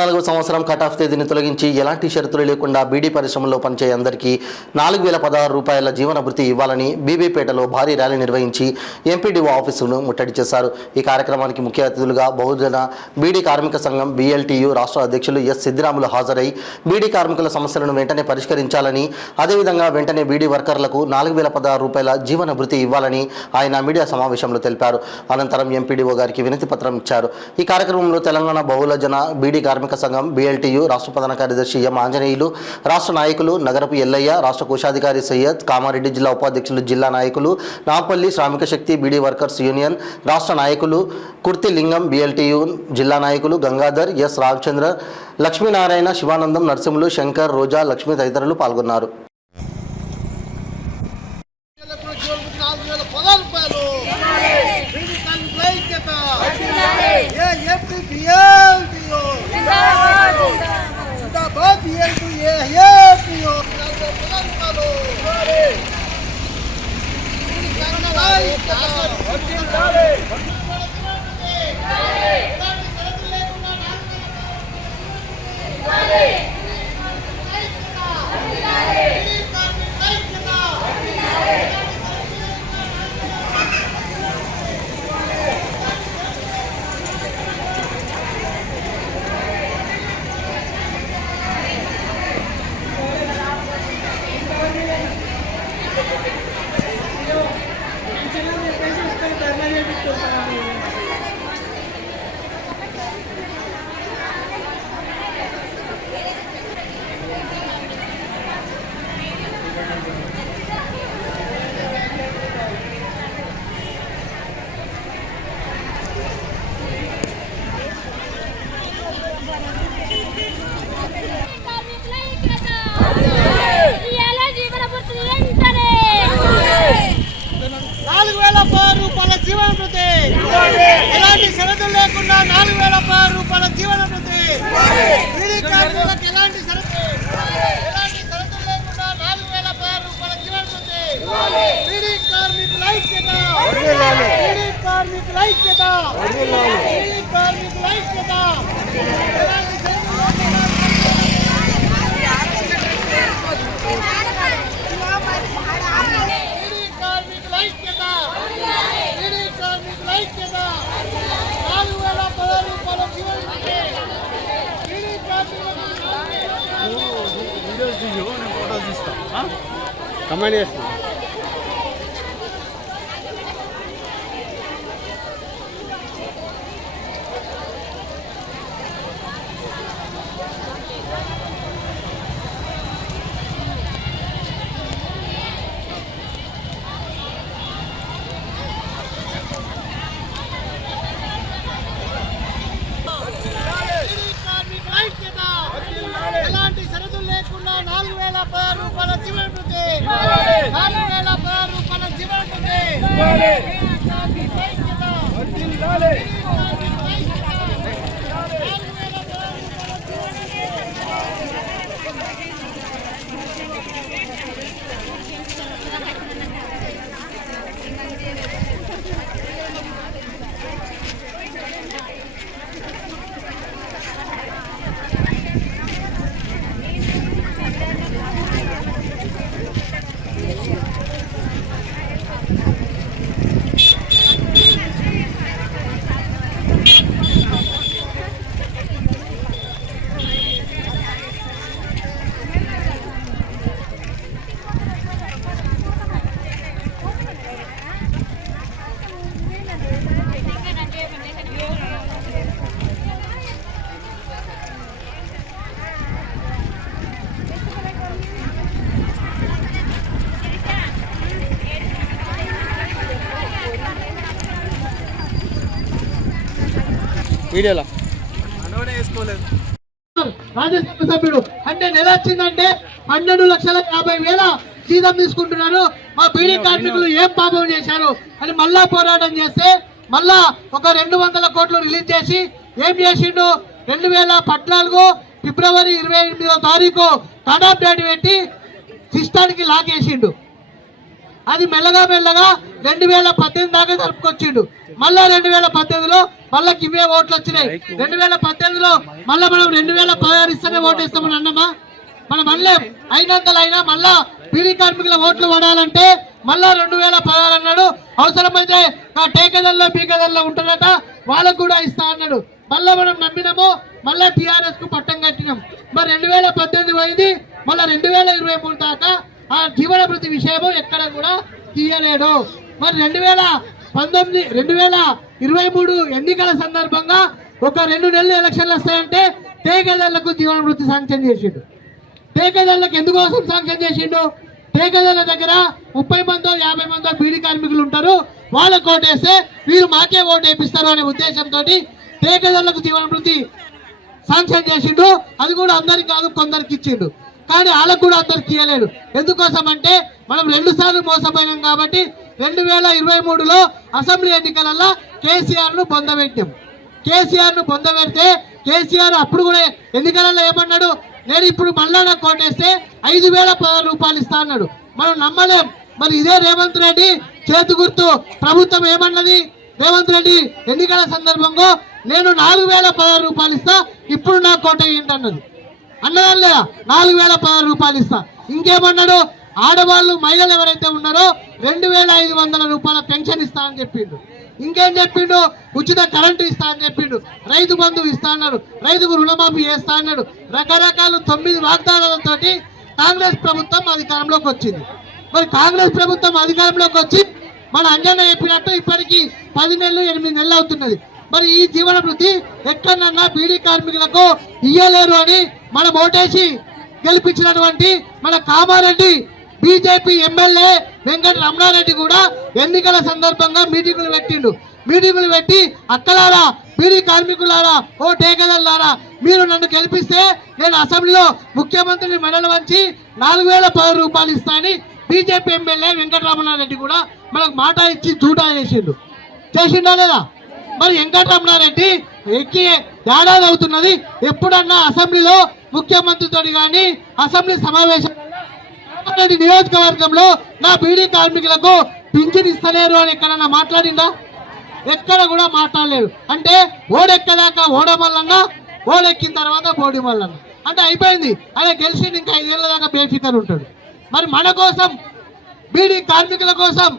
2014 సంవత్సరం cut off తేదీని తొలగించి ఎలాంటి షరతులు లేకుండా బీడీ పరిశ్రమలో పనిచేయ అందరికీ 4016 రూపాయల జీవన భృతి ఇవ్వాలని బీబీపేటలో భారీ ర్యాలీ నిర్వహించి ఎంపీడీఓ ఆఫీసును ముట్టడి చేశారు. ఈ కార్యక్రమానికి ముఖ్య అతిథులుగా బహుజన బీడీ కార్మిక సంఘం BLTU రాష్ట్ర అధ్యక్షులు ఎస్ సిద్దిరాములు హాజరై బీడీ కార్మికుల సమస్యలను వెంటనే పరిష్కరించాలని, అదేవిధంగా వెంటనే బీడీ వర్కర్లకు 4016 రూపాయల జీవన భృతి ఇవ్వాలని ఆయన మీడియా సమావేశంలో తెలిపారు. అనంతరం ఎంపీడీఓ గారికి వినతి పత్రం ఇచ్చారు. ఈ కార్యక్రమంలో తెలంగాణ బహుజన బీడీ కార్మిక సంఘం BLTU రాష్ట్ర ప్రధాన కార్యదర్శి ఎం ఆంజనేయులు, రాష్ట్ర నాయకులు నగరపు ఎల్లయ్య, రాష్ట్ర కోశాధికారి సయ్యద్, కామారెడ్డి జిల్లా ఉపాధ్యక్షులు జిల్లా నాయకులు నాంపల్లి శ్రామిక శక్తి బీడీ వర్కర్స్ యూనియన్ రాష్ట్ర నాయకులు కుర్తి లింగం, BLTU జిల్లా నాయకులు గంగాధర్, ఎస్ రామచంద్ర, లక్ష్మీనారాయణ, శివానందం, నరసింహులు, శంకర్, రోజా, లక్ష్మీ తదితరులు పాల్గొన్నారు. ఎలాంటి షరతులు లేకుండా 4016 రూపాయల జీవన భృతి. బీడీ కార్మికులకు ఎలాంటి షరతులు లేకుండా 4016 రూపాయల జీవన భృతి. బీడీ కార్మికుల ఐక్యత, బీడీ కార్మికుల ఐక్యత, బీడీ కార్మికుల ఐక్యత. కమెంట్ చేస్తాను. ఎలాంటి షరతులు లేకుండా 4016 రూపాయల జీవన భృతి. 4016 రూపాయల జీవన భృతి. వీడియోలో రాజ్యసభ సభ్యుడు అంటే నెల వచ్చిందంటే 12,50,000 జీతం తీసుకుంటున్నారు. మా బీడీ కార్మికులు ఏం పాపం చేశారు అని మళ్ళా పోరాటం చేస్తే మళ్ళా ఒక 200 కోట్లు రిలీజ్ చేసి ఏం చేసిండు? 2014 ఫిబ్రవరి 28వ తారీఖు కట్ ఆఫ్ డేట్ పెట్టి సిస్టానికి లాక్ వేసిండు. అది మెల్లగా 2018 దాకా జరుపుకొచ్చిండు. మళ్ళా 2018లో మళ్ళీ ఇవే ఓట్లు వచ్చినాయి. 2018లో మళ్ళీ మనం 2016 ఇస్తేనే ఓటు వేస్తామని అన్నామా? మనం అనలేం. 500 అయినా మళ్ళా బీడీ కార్మికుల ఓట్లు పడాలంటే మళ్ళా 2016 అన్నాడు. అవసరమైతే ఆ టేకదల్లో బీకదల్లో ఉంటుందట, వాళ్ళకు కూడా ఇస్తా అన్నాడు. మళ్ళా మనం నమ్మినాము, మళ్ళా టీఆర్ఎస్ కు పట్టం కట్టినాం. మరి 2018 పోయింది, మళ్ళా 2023 దాకా ఆ జీవన భృతి విషయము ఎక్కడ కూడా తీయలేడు. మరి 2023 ఎన్నికల సందర్భంగా ఒక 2 నెలలు ఎలక్షన్లు వస్తాయంటే టేకదళ్లకు జీవన భృతి శాంక్షన్ చేసిండు. టేకదళ్లకు ఎందుకోసం శాంక్షన్ చేసిండు? టేకదళ్ల దగ్గర 30 మందో 50 మందో బీడీ కార్మికులు ఉంటారు, వాళ్ళకు ఓటేస్తే వీరు మాకే ఓటు వేపిస్తారు అనే ఉద్దేశంతో టేకదళ్లకు జీవన భృతి శాంక్షన్ చేసిండు. అది కూడా అందరికి కాదు, కొందరికి ఇచ్చిండు. కానీ వాళ్ళకు కూడా అందరికి ఇవ్వలేడు. ఎందుకోసం అంటే మనం 2 సార్లు మోసపోయినాం కాబట్టి 2023లో అసెంబ్లీ ఎన్నికలలో కేసీఆర్ ను పొందబెట్టాం. కేసీఆర్ ను పొందబెడితే కేసీఆర్ అప్పుడు కూడా ఎన్నికలలో ఏమన్నాడు? నేను ఇప్పుడు మళ్ళా నాకు కోటేస్తే 5,016 రూపాయలు ఇస్తా అన్నాడు. మనం నమ్మలేం. మరి ఇదే రేవంత్ రెడ్డి చేతి గుర్తు ప్రభుత్వం ఏమన్నది? రేవంత్ రెడ్డి ఎన్నికల సందర్భంగా నేను 4,016 రూపాయలు ఇస్తా, ఇప్పుడు నాకు కోట ఏంటి అన్నది. అన్నదా లేదా? 4,016 రూపాయలు ఇస్తా. ఇంకేమన్నాడు? ఆడవాళ్ళు మహిళలు ఎవరైతే ఉన్నారో 2,500 రూపాయల పెన్షన్ ఇస్తా అని చెప్పిండు. ఇంకేం చెప్పిండు? ఉచిత కరెంటు ఇస్తా అని చెప్పిండు. రైతు బంధువు ఇస్తా అన్నాడు. రైతుకు రుణమాఫీ చేస్తా అన్నాడు. రకరకాల 9 వాగ్దానాలతో కాంగ్రెస్ ప్రభుత్వం అధికారంలోకి వచ్చింది. మరి కాంగ్రెస్ ప్రభుత్వం అధికారంలోకి వచ్చి మన అంజన్న చెప్పినట్టు ఇప్పటికీ 10 నెలలు 8 నెలలు అవుతున్నది. మరి ఈ జీవన భృతి ఎక్కడన్నా బీడీ కార్మికులకు ఇయ్యలేరు అని మనం ఓటేసి గెలిపించినటువంటి మన కామారెడ్డి బీజేపీ ఎమ్మెల్యే వెంకట రమణారెడ్డి కూడా ఎన్నికల సందర్భంగా మీటింగులు పెట్టిండు. మీటింగులు పెట్టి అక్కలారా, బీడీ కార్మికులారా, ఓ టేకదల్లారా, మీరు నన్ను గెలిపిస్తే నేను అసెంబ్లీలో ముఖ్యమంత్రిని మెడలు వంచి 4,016 రూపాయలు ఇస్తానని బీజేపీ ఎమ్మెల్యే వెంకట రమణారెడ్డి కూడా మనకు మాట ఇచ్చి జూటా చేసిండా లేదా? మరి వెంకట రమణారెడ్డి ఎక్కి ఏడాది అవుతున్నది. ఎప్పుడన్నా అసెంబ్లీలో ముఖ్యమంత్రితో కానీ అసెంబ్లీ సమావేశం నియోజకవర్గంలో నా బీడీ కార్మికులకు పింఛన్ ఇస్తలేరు అని ఎక్కడన్నా మాట్లాడిందా? ఎక్కడ కూడా మాట్లాడలేరు. అంటే ఓడెక్కదాకా ఓడమల్లన్న, ఓడెక్కిన తర్వాత బోడి మల్లన్న అంటే అయిపోయింది. అదే గెలిచి ఇంకా 5 ఏళ్ళ దాకా బేఫికర్ ఉంటాడు. మరి మన కోసం, బీడీ కార్మికుల కోసం